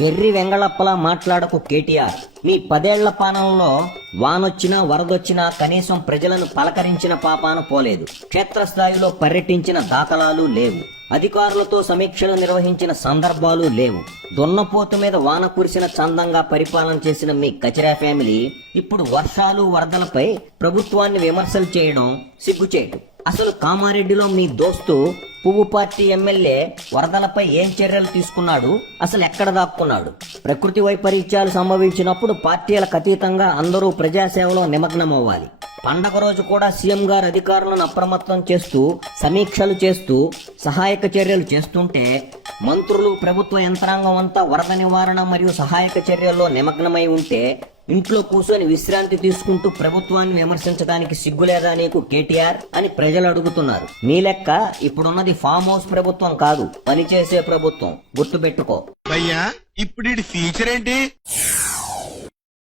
వెర్రి వెంగళప్పలా మాట్లాడకు కేటీఆర్. మీ 10 ఏళ్ల పాలనలో వానొచ్చినా వరదొచ్చినా కనీసం ప్రజలను పలకరించిన పాపాన పోలేదు. క్షేత్రస్థాయిలో పర్యటించిన దాఖలాలు లేవు. అధికారులతో సమీక్షలు నిర్వహించిన సందర్భాలు లేవు. దున్నపోతు మీద వాన కురిసిన చందంగా పరిపాలన చేసిన మీ కచరా ఫ్యామిలీ ఇప్పుడు వర్షాలు వరదలపై ప్రభుత్వాన్ని విమర్శలు చేయడం సిగ్గుచేటు. అసలు కామారెడ్డిలో మీ దోస్తు పువ్వు పార్టీ ఎమ్మెల్యే వరదలపై ఏం చర్యలు తీసుకున్నాడు? అసలు ఎక్కడ దాక్కున్నాడు? ప్రకృతి వైపరీత్యాలు సంభవించినప్పుడు పార్టీలకు అతీతంగా అందరూ ప్రజాసేవలో నిమగ్నమవ్వాలి. పండగ రోజు కూడా సీఎం గారు అధికారులను అప్రమత్తం చేస్తూ సమీక్షలు చేస్తూ సహాయక చర్యలు చేస్తుంటే మంత్రులు ప్రభుత్వ యంత్రాంగం అంతా వరద నివారణ మరియు సహాయక చర్యల్లో నిమగ్నమై ఉంటే ఇంట్లో కూర్చొని విశ్రాంతి తీసుకుంటూ ప్రభుత్వాన్ని విమర్శించడానికి సిగ్గులేదా నీకు కేటీఆర్ అని ప్రజలు అడుగుతున్నారు. మీ లెక్క ఇప్పుడున్నది ఫామ్ హౌస్ ప్రభుత్వం కాదు, పనిచేసే ప్రభుత్వం. గుర్తుపెట్టుకో. అయ్యా ఇప్పుడు ఫ్యూచర్ ఏంటి?